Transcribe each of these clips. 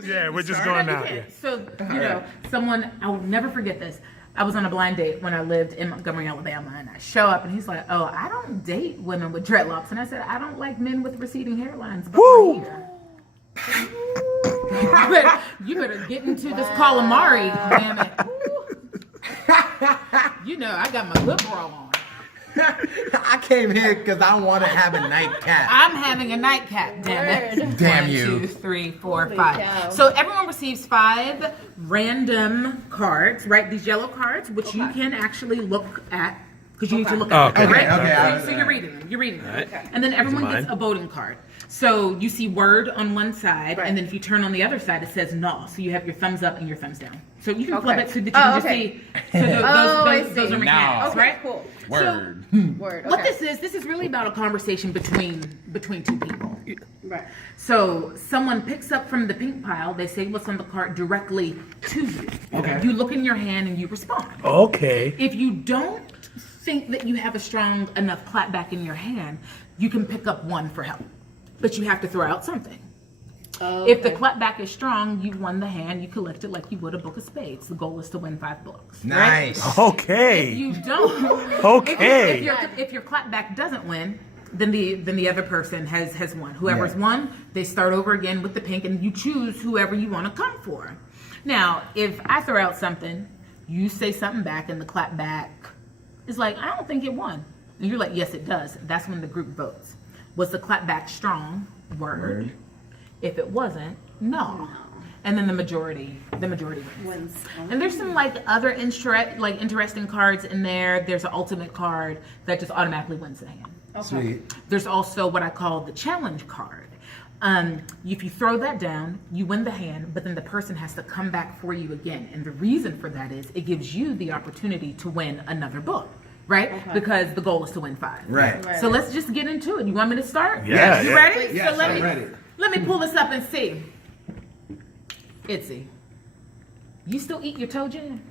we're just going now. Yeah. So, someone, I'll never forget this. I was on a blind date when I lived in Montgomery, Alabama, and I show up, and he's like, "Oh, I don't date women with dreadlocks," and I said, "I don't like men with receding hairlines." But Woo! you better get into this calamari, damn it. I got my lip roll on. I came here because I want to have a nightcap. I'm having a nightcap, damn it. Damn 1, you. 2, 3, 4, Holy 5. cow. So everyone receives 5 random cards, right? These yellow cards, which you can actually look at, because you need to look at them, Okay. right? Okay. So you're reading them. You're reading them. Okay. And then everyone mine. gets a voting card. So you see word on one side, and then if you turn on the other side, it says no. So you have your thumbs up and your thumbs down. So you can flip it so that you can just see. So those are mechanics, right? Cool. Word. Word. What this is really about a conversation between two people. Right. So someone picks up from the pink pile, they say what's on the card directly to you. Okay. You look in your hand and you respond. Okay. If you don't think that you have a strong enough clap back in your hand, you can pick up 1 for help. But you have to throw out something. If the clap back is strong, you won the hand, you collect it like you would a book of spades. The goal is to win 5 books. Nice. Right? Okay. If you don't, Okay. if your clap back doesn't win, then the other person has won. Whoever's won, they start over again with the pink, and you choose whoever you want to come for. Now, if I throw out something, you say something back, and the clap back is like, I don't think it won. And you're like, yes, it does. That's when the group votes. Was the clap back strong? Word. If it wasn't, no. And then the majority wins. And there's some other interesting cards in there. There's an ultimate card that just automatically wins the hand. Okay. Sweet. There's also what I call the challenge card. If you throw that down, you win the hand, but then the person has to come back for you again. And the reason for that is it gives you the opportunity to win another book, right? Okay. Because the goal is to win 5. Right. So let's just get into it. You want me to start? Yeah. You ready? Yes, so I'm ready. Let me pull this up and see. Itzy, you still eat your toe jam?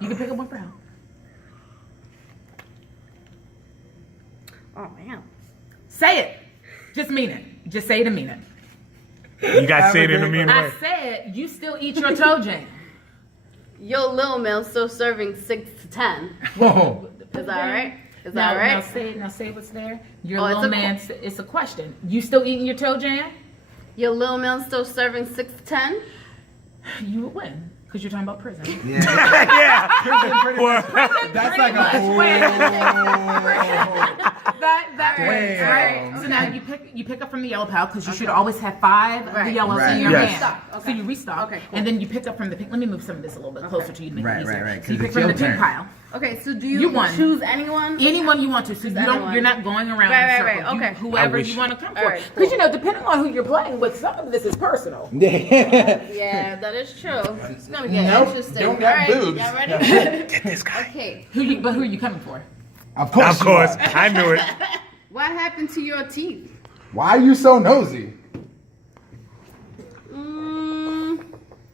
You can pick up 1 for help. Oh man. Say it. Just mean it. Just say it and mean it. You guys say it in a mean I way. said you still eat your toe jam. Yo, Lil Mill still serving 6 to 10. Whoa. Is that right? Is Now, that right? now say what's there. Your Oh, it's little a man. It's a question. You still eating your toe jam? Yo, Lil Mill still serving 6 to 10. You would win because you're talking about prison. Yeah. Yeah. Well, That's like a That Damn. right. So now you pick up from the yellow pile because you should always have 5 of the Right. yellows Right. in your Yes. hand. Okay. So you restock. Okay, cool. And then you pick up from the pink. Let me move some of this a little bit closer to you to make it Right, easier. right. So you 'Cause pick it's from the your pink turn. pile. Okay, so do You you won. choose anyone? Anyone you want to, so anyone. you're not going around Right, in right, circles. right. You- Okay. whoever I wish- you want to come All for, right, because cool. depending on who you're playing with, some of this is personal. Yeah, that is true. It's gonna get Nope, interesting. don't got All right, boobs. y'all ready? get this guy. Okay. Who are you coming for? Of course. Of course. you are. I knew it. What happened to your teeth? Why are you so nosy?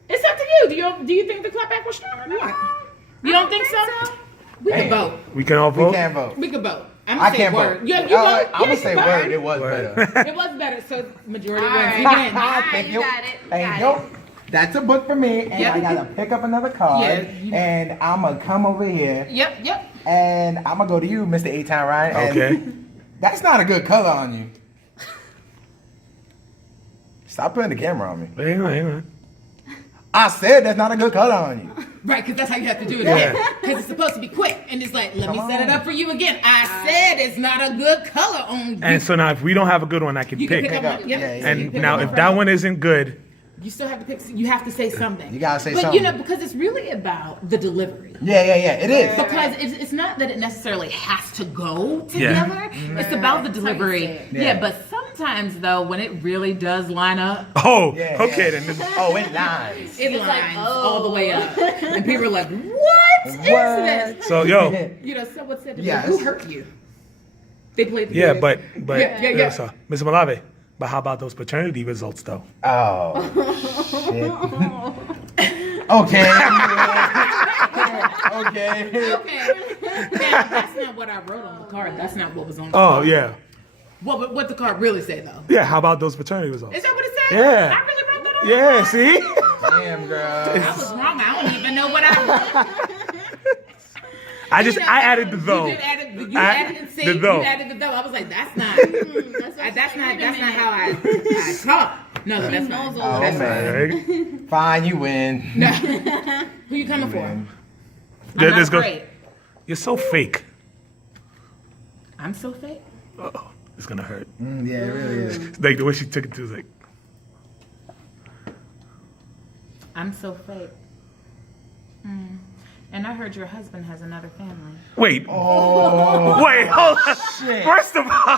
It's up to you. Do you think the clapback was strong or not? You don't think so? We Hey. could vote. We can all We vote. can't vote. We could vote. I'm I gonna say can't word. vote. You vote? I'm Yeah, gonna you say vote. word. It was Word. better. It was better, so majority All wins. right. He wins. Thank you you. got it. Thank Got you. That's a book for me, and Yep. I gotta pick up another card, Yeah, and I'm gonna come over here, Yep. and I'm gonna go to you, Mr. A-Town Ryan. and Okay. That's not a good color on you. Stop putting the camera on me. Hang on. I said that's not a good color on you. Right, because that's how you have to do it Yeah. again. Because it's supposed to be quick, and it's like, let me set it up for you again. I said it's not a good color on you. And so now, if we don't have a good one, I can You can pick. pick up one. Yep. Yeah, yeah, So you And pick now, up if one that from- one isn't good, you still have to pick. You have to say something. You gotta say but, something. you know, because it's really about the delivery. Yeah, it is. Because it's not that it necessarily has to go Yeah. together. It's about the That's how you delivery. say it. Yeah. Yeah. But sometimes though, when it really does line up, oh, Yeah, okay yeah. then. This is- Oh, it lines. it It's like, lines oh. all the way up, and people are like, "What is this?" So yo, You know, someone said to me, Yes. "Who hurt you?" They played the yeah, game. but Yeah. So, Mr. Malave, but how about those paternity results though? Oh, shit. Okay. Okay. Okay. Now, that's not what I wrote on the card. That's not what was on the card. Oh yeah. That's not what was on the card. Oh, But yeah. What the card really say though? Yeah, how about those paternity results? Is that what it said? Yeah. I really wrote that on. Yeah, see? Damn, girl. I was wrong. I don't even know what I wrote. I added the though. You added and see. The though. You added the though. I was like, that's not. That's not how I talk. No, that's not. Oh, That's man. Fine, you win. Who you coming for? Man. Yeah, I'm let's not go. afraid. You're so fake. I'm so fake. Uh-oh. It's gonna hurt. Yeah, it really is. Like the way she took it to was like, I'm so fake. And I heard your husband has another family. wait. Oh, Wait, hold on. shit. First of all,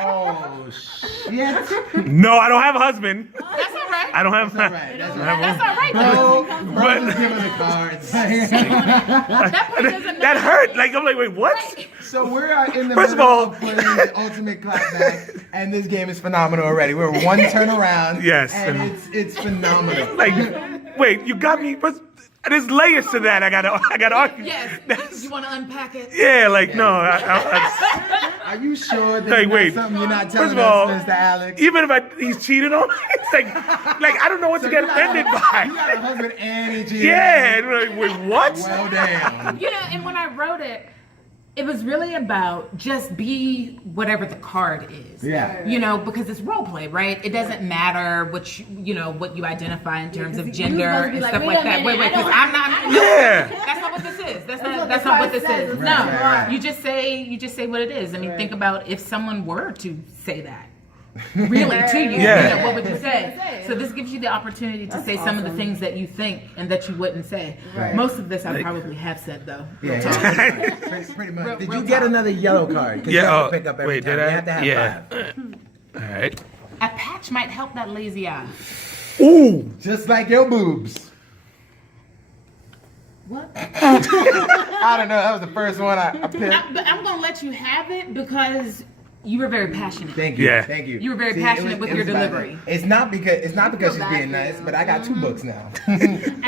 Oh, shit. no, I don't have a husband. That's all right. I don't have That's all right. That's all right. That's all right though. Bro, bro was giving the cards. That part doesn't matter. That hurt. Like, I'm like, wait, what? So we're in the First of middle all- of playing the ultimate clapback, and this game is phenomenal already. We're one turn around. Yes, And and- it's phenomenal. Like, wait, you got me. But there's layers to that. I gotta argue. Yes. You want to unpack it? Yeah, like, no. I, Are you sure Hey, that's not wait. something you're not First telling of all, us, Mr. Alex? even if he's cheated on me, it's like I don't know what to get offended You by. got a husband and he cheated. Yeah, and we're like, wait, what? Well, damn. You know, and when I wrote it, it was really about just be whatever the card is. Yeah. You know, because it's role play, right? It doesn't matter what what you identify in terms of 'cause gender you supposed to be and like, stuff wait like a that. minute, Wait, I because don't- I'm not. Yeah. That's not what this is. That's what not the what this card is. says. No, Right. you just say what it is. I mean, think about if someone were to say that. Really to you, Yeah. you know, what would you say? So this gives you the opportunity to say some of the things that you think and that you wouldn't say. Right. Most of this I probably have said though. Yeah, pretty much. Real- Did real you get talk. another yellow card? 'Cause Yeah, you have oh, to pick up every wait, time. did You I? have to have Yeah. 5. All right. A patch might help that lazy eye. Ooh. Just like your boobs. What? I don't know. That was the first one I picked. But I'm gonna let you have it because you were very passionate. Thank you. Yeah. Thank you. You were very See, passionate with it your was about delivery. that. It's not because she's bad being for nice, him. but I got 2 books now. I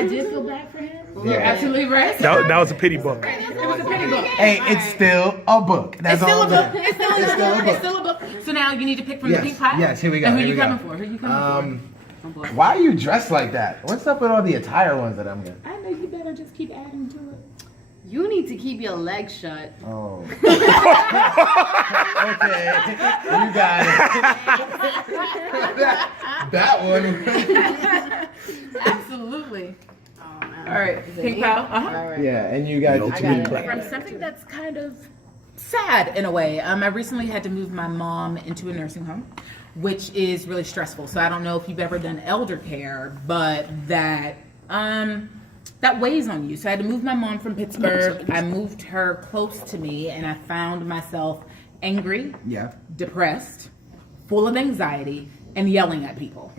did feel bad for him. Yeah. You're absolutely right. That was a pity book. It was a pretty book. Hey, it's still a book. That's It's still all a book. I'm saying. It's still a It's still a book. book. It's still a book. So now you need to pick from Yes, the pink pile. yes, here we go, And who here you we go. coming for? Who you coming for? Why are you dressed like that? What's up with all the attire ones that I'm getting? I know you better just keep adding to it. You need to keep your legs shut. Oh. Okay, you got it. that one. Absolutely. Oh, man. All right, pink pile. All right. Yeah, and you got I got it. From something that's kind of sad in a way. I recently had to move my mom into a nursing home, which is really stressful. So I don't know if you've ever done elder care, but that weighs on you. So I had to move my mom from Pittsburgh. I moved her close to me, and I found myself angry, Yeah. depressed, full of anxiety, and yelling at people,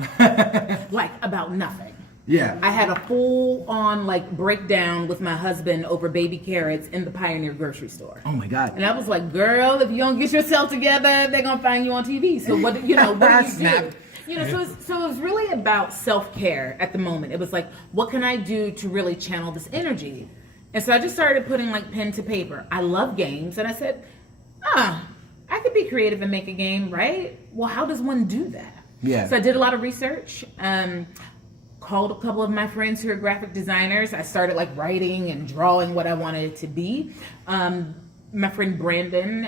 like about nothing. Yeah. I had a full-on breakdown with my husband over baby carrots in the Pioneer grocery store. Oh my God. And I was like, girl, if you don't get yourself together, they're gonna find you on TV. So what do you do? Snap. So it was really about self-care at the moment. It was like, what can I do to really channel this energy? And so I just started putting pen to paper. I love games, and I said, I could be creative and make a game, right? Well, how does one do that? Yeah. So I did a lot of research. Called a couple of my friends who are graphic designers. I started writing and drawing what I wanted it to be. My friend Brandon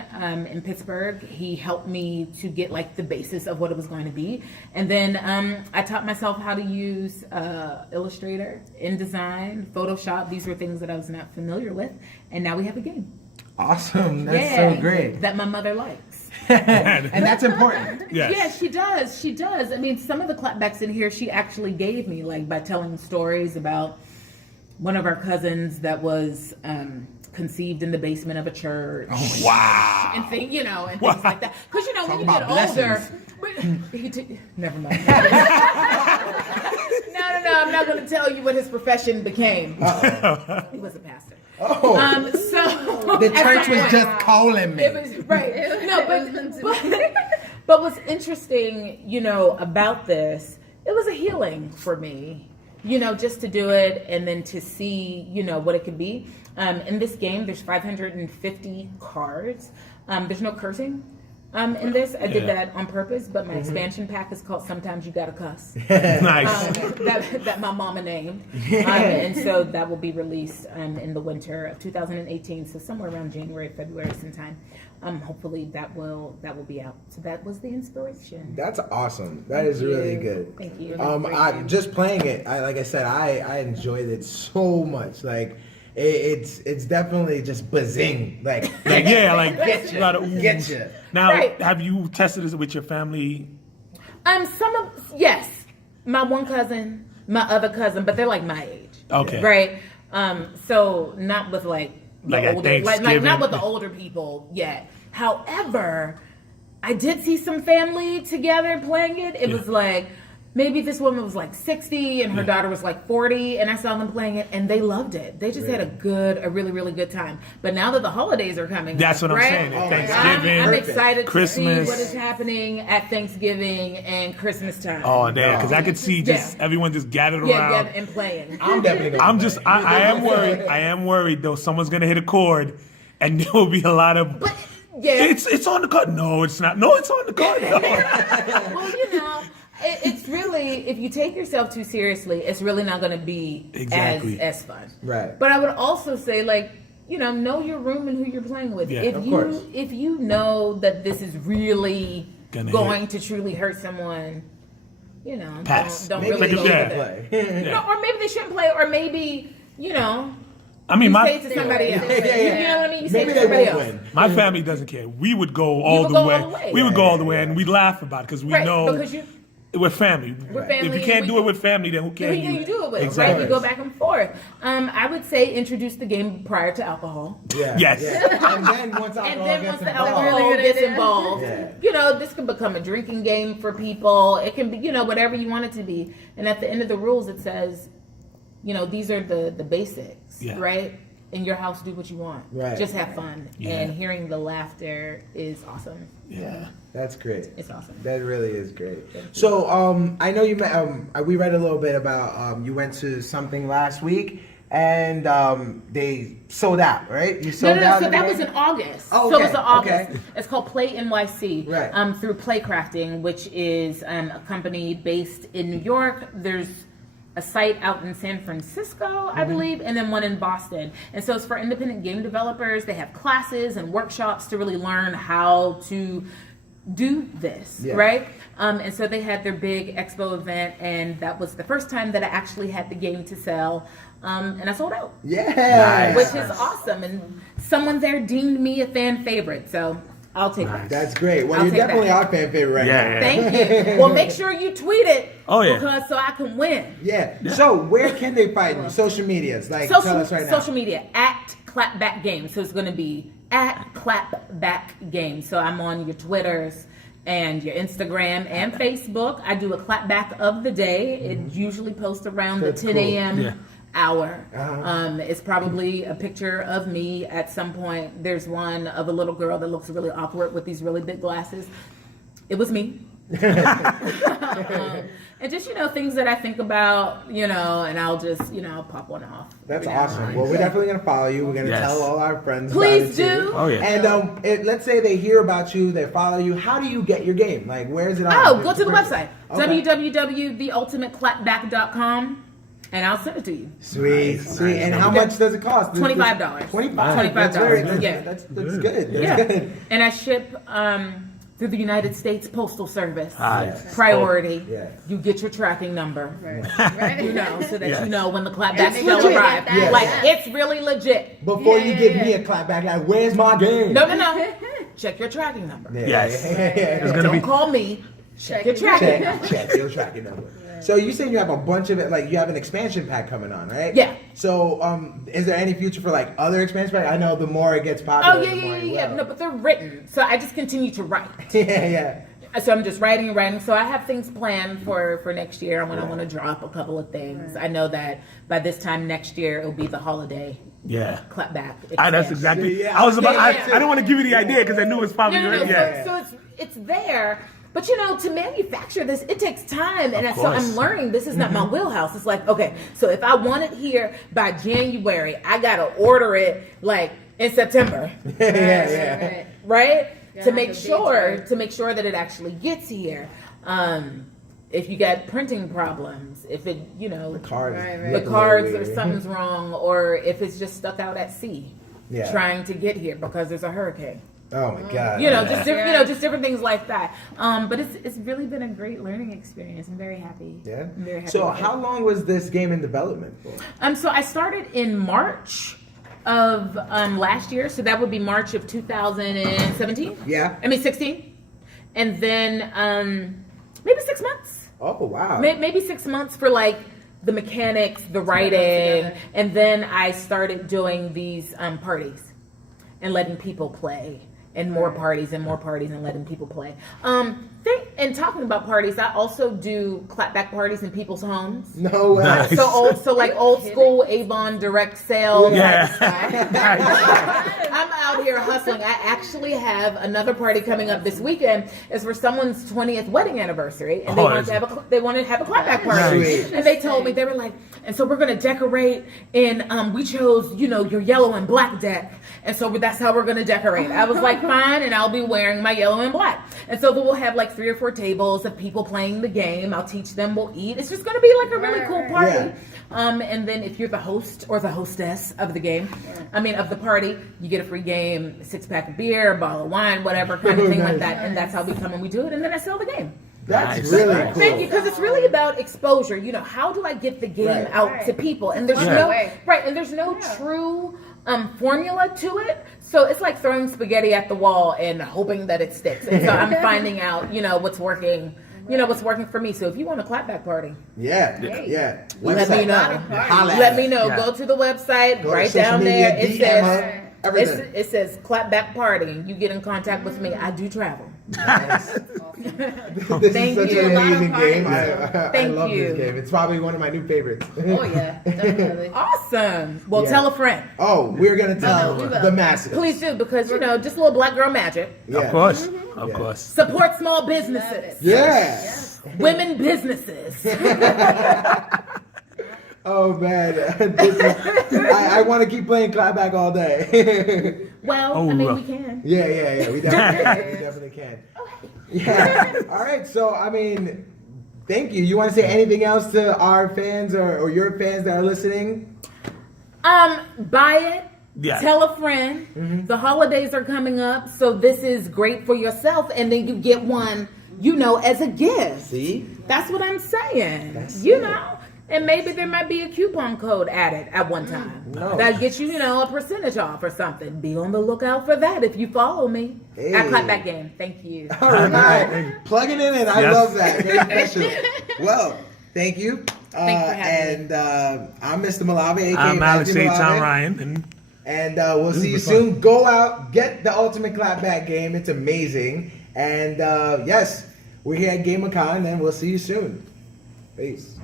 in Pittsburgh, he helped me to get the basis of what it was going to be. And then I taught myself how to use Illustrator, InDesign, Photoshop. These were things that I was not familiar with. And now we have a game. Awesome. That's so great. That my mother likes. And that's important. Yes. Yeah, she does. She does. I mean, some of the clapbacks in here she actually gave me, by telling stories about one of our cousins that was conceived in the basement of a church. Oh, Wow. And things like that. Because when you Talk get about older, never mind. No, I'm not going to tell you what his profession became. He was a pastor. Oh. So The church was just calling me. it was right. No, but what's interesting, about this, it was a healing for me, just to do it and then to see, what it could be. In this game, there's 550 cards. There's no cursing. In this, I did Yeah. that on purpose, but my expansion pack is called Sometimes You Gotta Cuss. Nice. That my mama named. And so that will be released in the winter of 2018, so somewhere around January, February sometime. Hopefully that will be out. So that was the inspiration. That's awesome. That is really good. Thank you. I just playing it. Like I said, I enjoyed it so much. Like it's definitely just buzzing. Like yeah, like Get a lot of you. oohs. Get you. Now, Right. have you tested this with your family? Yes, my one cousin, my other cousin, but they're like my age. Okay. Right. So not with the Like at older, Thanksgiving. not with the older people yet. However, I did see some family together playing it. It was like maybe this woman was like 60 and her daughter was like 40, and I saw them playing it and they loved it. They just had a really, really good time. But now that the holidays are coming, That's what I'm right? saying. Oh my Thanksgiving. I'm excited Christmas. to see what is happening at Thanksgiving and Christmas time. Oh, damn. Because I could see just everyone just gathered around. and playing. I'm definitely gonna play. I am worried. I am worried, though. Someone's going to hit a chord and there will be a lot of... But yeah, It's on the card. No, it's not. No, it's on the card. No. well, it's really, if you take yourself too seriously, it's really not going to be Exactly. as fun. Right. But I would also say, know your room and who you're playing with. Yeah, of course. If you know that this is really Gonna going to truly hurt someone, Pass. don't Maybe really they go shouldn't with it. play. No, or maybe they shouldn't play, or maybe, I mean, you say it my to somebody else. Yeah. You know what I mean? You say Maybe it to they somebody won't else. win. my family doesn't care. We would go all would the go way. all the way. We would go all the way, Yeah. and we laugh about it because we Right, know because we're family. We're family If you and can't we- do it with family, then who who can can you do it with? Exactly. Right? You go back and forth. I would say introduce the game prior to alcohol. Yeah. Yes. Yeah. And then once And alcohol then gets once the involved, alcohol gets involved, Yeah. this can become a drinking game for people. It can be, whatever you want it to be. And at the end of the rules, it says, these are the basics, Yeah. right? In your house, do what you want. Right. Just have fun. Yeah. And hearing the laughter is awesome. Yeah. That's great. It's awesome. That really is great. So, I know you met, we read a little bit about, you went to something last week and they sold out, right? You sold No. out. So that everything? was in August. Oh, So it okay, was in August. okay. It's called Play NYC. Right. Through Playcrafting, which is a company based in New York. There's a site out in San Francisco, I believe, and then one in Boston. And so it's for independent game developers. They have classes and workshops to really learn how to do this, Yeah. right? And so they had their big expo event, and that was the first time that I actually had the game to sell. And I sold out, Yeah. which is awesome. And someone there deemed me a fan favorite, so I'll take that. That's great. Well, I'll you're take definitely that. our fan favorite right Yeah, now. yeah. Thank you. Well, make sure you tweet it. Oh, yeah. Because so I can win. Yeah. So, where can they find you? Social medias. Like, tell us right now. Social media at Clapback Games. So it's going to be at Clapback Games. So I'm on your Twitters and your Instagram and Facebook. I do a clapback of the day. It usually posts around That's the 10 cool. a.m. Yeah. hour. Uh-huh. It's probably a picture of me at some point. There's one of a little girl that looks really awkward with these really big glasses. It was me. And just, things that I think about, and I'll just, pop one off. That's every now and awesome. then. Well, we're definitely going to follow you. We're going to Yes. tell all our friends Please about it, do. too. Oh, yeah. And let's say they hear about you, they follow you. How do you get your game? Like, where is it on? Oh, go to the website, Okay. www.theultimateclapback.com, and I'll send it to you. Sweet, sweet. And how much does it cost? $25. $25. That's very, $25, yeah. That's good. That's Yeah. good. And I ship through the United States Postal Service. Yes. Priority. Yeah. You get your tracking number. Right. So that Yes. you know when the clapbacks It's will legit. arrive. Yeah. Like, it's really legit. Before you Yeah, give yeah, me a clap back, like, where's my game? No. Check your tracking number. Yeah, Yes. yeah, yeah. It's gonna Don't be call me. Check your tracking number. Check your tracking number. So you said you have a bunch of it, like you have an expansion pack coming on, right? Yeah. So is there any future for like other expansion packs? I know the more it gets popular, Oh, the more you will. No, but they're written. So I just continue to write. yeah. So I'm just writing and writing. So I have things planned for next year when I want to drop a couple of things. I know that by this time next year, it'll be the holiday yeah. clapback. That's expansion. exactly. Yeah, I was about. I yeah. didn't want to give you the idea because I knew it was probably. No. Yeah. So it's there. But to manufacture this, it takes time, and Of so course. I'm learning. This is not my wheelhouse. It's like, okay, so if I want it here by January, I gotta order it like in September, yeah. right? to make sure that it actually gets here. If you got printing problems, if it, the cards or something's wrong, or if it's just stuck out at sea, trying to get here because there's a hurricane. Oh my God! Just different things like that. But it's really been a great learning experience. I'm very happy. Yeah. I'm very happy. So how long was this game in development for? So I started in March of last year. So that would be March of 2017. Yeah. 16. And then maybe 6 months. Oh wow. Maybe 6 months for like the mechanics, the writing, and then I started doing these parties and letting people play. And more parties and letting people play. And talking about parties, I also do clapback parties in people's homes. No way. Nice. So like old school Avon direct sale. Yeah. I'm out here hustling. I actually have another party coming up this weekend. It's for someone's 20th wedding anniversary, and they wanted to have a clapback party. Nice. And they told me, they were like, and so we're gonna decorate, and we chose your yellow and black deck, and so that's how we're gonna decorate. I was like, fine, and I'll be wearing my yellow and black. And so we'll have like 3 or 4 tables of people playing the game. I'll teach them, we'll eat. It's just gonna be like a really cool party. Yeah. And then if you're the host or the hostess of the game, of the party, you get a free game, a 6-pack of beer, a bottle of wine, whatever kind of thing like that. And that's how we come and we do it. And then I sell the game. That's Nice. really cool. Thank you, because it's really about exposure. How do I get the game out to people? And there's no true formula to it. So it's like throwing spaghetti at the wall and hoping that it sticks. And so I'm finding out, what's working. What's working for me. So if you want a clapback party, yeah. let me know. Let me know. Go to the website. Right down there, it says clapback party, and you get in contact with me. I do travel. Nice. This Thank is such you. an amazing game. I Thank love you. this game. It's probably one of my new favorites. Oh yeah, definitely. Awesome. Well, Yeah. tell a friend. Oh, we're gonna tell we will. the masses. Please do, because just a little black girl magic. Yeah. Of course. Yeah. Of course. Support small businesses. Yeah. Women businesses. Oh man, I want to keep playing clapback all day. Well, we can. Yeah. We definitely can. Yeah. All right. So thank you. You want to say anything else to our fans or your fans that are listening? Buy it. Yeah. Tell a friend. Mm-hmm. The holidays are coming up, so this is great for yourself, and then you get one, as a gift. See? That's what I'm saying. That's you it. know. And maybe there might be a coupon code added at one time. No. That gets you, a percentage off or something. Be on the lookout for that if you follow me. Hey. At Clapback Game. Thank you. All right. Plugging it in. I Yes. love that. Very special. Well, thank you. Thanks for having me. I'm Mr. Malave, a.k.a. I'm Alex Matthew H. Malave. I'm Ryan. And we'll see you soon. Go out, get the Ultimate Clapback Game. It's amazing. And yes, we're here at GamerCon, and we'll see you soon. Peace.